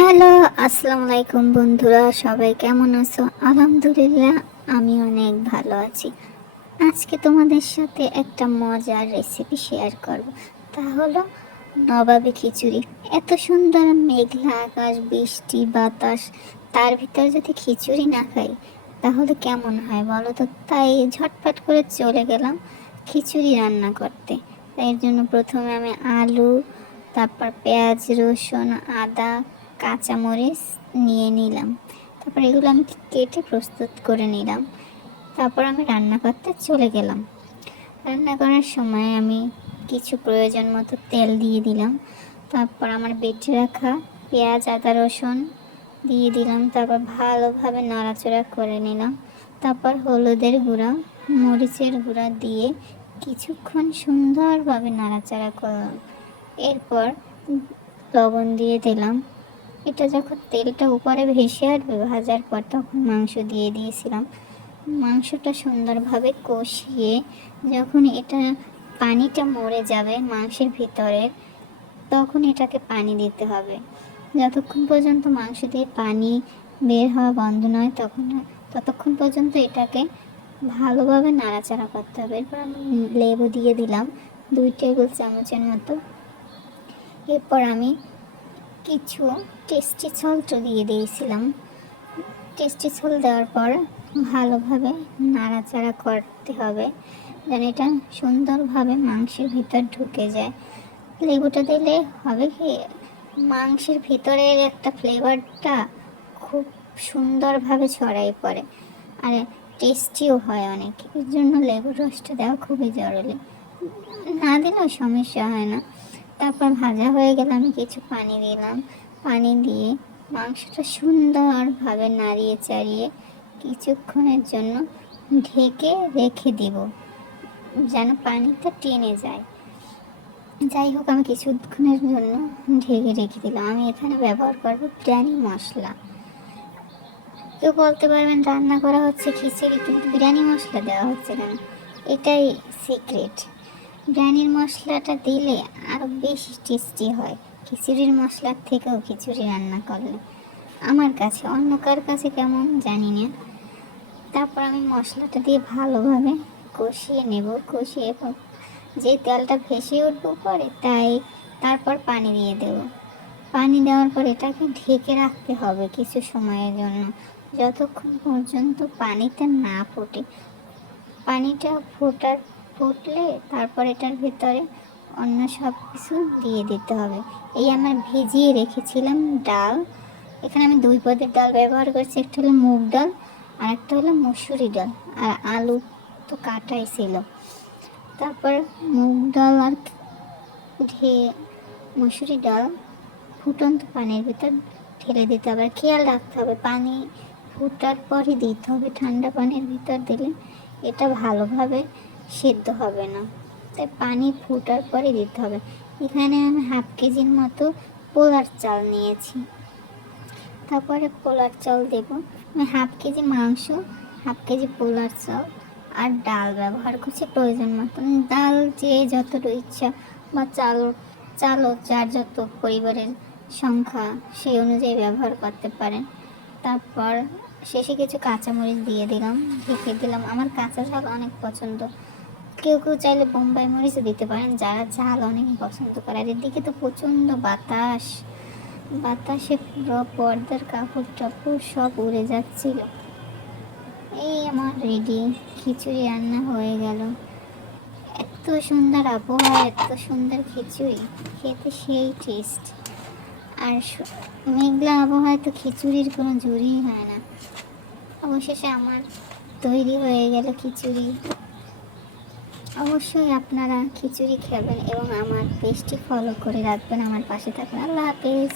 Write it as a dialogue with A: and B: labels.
A: Hello, আসসালামু আলাইকুম বন্ধুরা, সবাই কেমন আছো? আলহামদুলিল্লাহ আমি অনেক ভালো আছি। আজকে তোমাদের সাথে একটা মজার রেসিপি শেয়ার করব। তা হলো নবাবী খিচুড়ি। এত সুন্দর মেঘলা আকাশ, বৃষ্টি, বাতাস, তার ভিতরে যদি খিচুড়ি না খাই, তাহলে কেমন হয় বলো তো? তাই ঝটপট করে চলে গেলাম খিচুড়ি রান্না করতে। তাই জন্য প্রথমে আমি আলু, তারপর পেঁয়াজ, রসুন, আদা কাঁচামরিচ নিয়ে নিলাম। তারপর এগুলো আমি কেটে প্রস্তুত করে নিলাম। তারপর আমি রান্না করতে চলে গেলাম। রান্না করার সময় আমি কিছু প্রয়োজন মতো তেল দিয়ে দিলাম। তারপর আমার বেটে রাখা পেঁয়াজ, আদা, রসুন দিয়ে দিলাম। তারপর ভালোভাবে নাড়াচড়া করে নিলাম। তারপর হলুদের গুঁড়া, মরিচের গুঁড়া দিয়ে কিছুক্ষণ সুন্দরভাবে নাড়াচাড়া করলাম। এরপর লবণ দিয়ে দিলাম। এটা যখন তেলটা উপরে ভেসে আসবে ভাজার পর তখন মাংস দিয়ে দিয়েছিলাম। মাংসটা সুন্দরভাবে কষিয়ে যখন এটা পানিটা মরে যাবে মাংসের ভিতরে, তখন এটাকে পানি দিতে হবে। যতক্ষণ পর্যন্ত মাংস দিয়ে পানি বের হওয়া বন্ধ নয়, তখন ততক্ষণ পর্যন্ত এটাকে ভালোভাবে নাড়াচাড়া করতে হবে। এরপর আমি লেবু দিয়ে দিলাম দুই টেবিল চামচের মতো। এরপর আমি কিছু টেস্টি সল্ট দিয়ে দিয়েছিলাম। টেস্টি সল্ট দেওয়ার পর ভালোভাবে নাড়াচাড়া করতে হবে। যেন এটা সুন্দরভাবে মাংসের ভিতর ঢুকে যায়। লেবুটা দিলে হবে কি, মাংসের ভিতরের একটা ফ্লেভারটা খুব সুন্দরভাবে ছড়াই পড়ে। আর টেস্টিও হয় অনেক। এর জন্য লেবুর রসটা দেওয়া খুবই জরুরি। না দিলেও সমস্যা হয় না। তারপর ভাজা হয়ে গেলে আমি কিছু পানি দিলাম। পানি দিয়ে মাংসটা সুন্দরভাবে নাড়িয়ে চাড়িয়ে কিছুক্ষণের জন্য ঢেকে রেখে দিব, যেন পানিটা টেনে যায়। যাই হোক, আমি কিছুক্ষণের জন্য ঢেকে রেখে দিলাম। আমি এখানে ব্যবহার করব বিরিয়ানি মশলা। কেউ বলতে পারবেন, রান্না করা হচ্ছে খিচুড়ি, কিন্তু বিরিয়ানি মশলা দেওয়া হচ্ছে কেন এটাই সিক্রেট বিরিয়ানির মশলাটা দিলে আরও বেশি টেস্টি হয়। খিচুড়ির মশলার থেকেও খিচুড়ি রান্না করলে। আমার কাছে, অন্য কার কাছে কেমন জানি না। তারপর আমি মশলাটা দিয়ে ভালোভাবে কষিয়ে নেব, কষিয়ে যে তেলটা ভেসে উঠবো পরে তাই তারপর পানি দিয়ে দেব। পানি দেওয়ার পর এটাকে ঢেকে রাখতে হবে কিছু সময়ের জন্য। যতক্ষণ পর্যন্ত পানিতে না ফোটে, পানিটা ফোটার ফুটলে তারপর এটার ভিতরে অন্য সব কিছু দিয়ে দিতে হবে। এই আমার ভিজিয়ে রেখেছিলাম ডাল। এখানে আমি দুই পদের ডাল ব্যবহার করছি। একটা হলো মুগ ডাল আর একটা হলো মুসুরি ডাল। আর আলু তো কাটাই ছিল। তারপর মুগ ডাল আর ঢে মুসুরি ডাল ফুটন্ত পানির ভিতর ঢেলে দিতে হবে। খেয়াল রাখতে হবে, পানি ফুটার পরই দিতে হবে। ঠান্ডা পানির ভিতর দিলে এটা ভালোভাবে সেদ্ধ হবে না। তাই পানি ফুটার পরে দিতে হবে। এখানে আমি হাফ কেজির মতো পোলার চাল নিয়েছি। তারপরে পোলার চাল দেব। আমি হাফ কেজি মাংস, হাফ কেজি পোলার চাল আর ডাল ব্যবহার করছি প্রয়োজন মতন ডাল যে যতটুকু ইচ্ছা বা চাল চালও যার যত পরিবারের সংখ্যা সেই অনুযায়ী ব্যবহার করতে পারেন। তারপর শেষে কিছু কাঁচামরিচ দিয়ে দিলাম, ঢেকে দিলাম। আমার কাঁচা ঝাল অনেক পছন্দ। কেউ কেউ চাইলে বোম্বাই মরিচও দিতে পারেন, যারা ঝাল অনেক পছন্দ করে। আর এদিকে তো প্রচণ্ড বাতাস। বাতাসে পুরো পর্দার কাপড় টাপড় সব উড়ে যাচ্ছিল। এই আমার রেডি, খিচুড়ি রান্না হয়ে গেল। এত সুন্দর আবহাওয়া, এত সুন্দর খিচুড়ি, খেতে সেই টেস্ট আর মেঘলা আবহাওয়া তো খিচুড়ির কোনো জোরই হয় না। অবশেষে আমার তৈরি হয়ে গেল খিচুড়ি। অবশ্যই আপনারা খিচুড়ি খাবেন এবং আমার পেস্টটি ফলো করে রাখবেন। আমার পাশে থাকবেন আল্লাহ হাফেজ।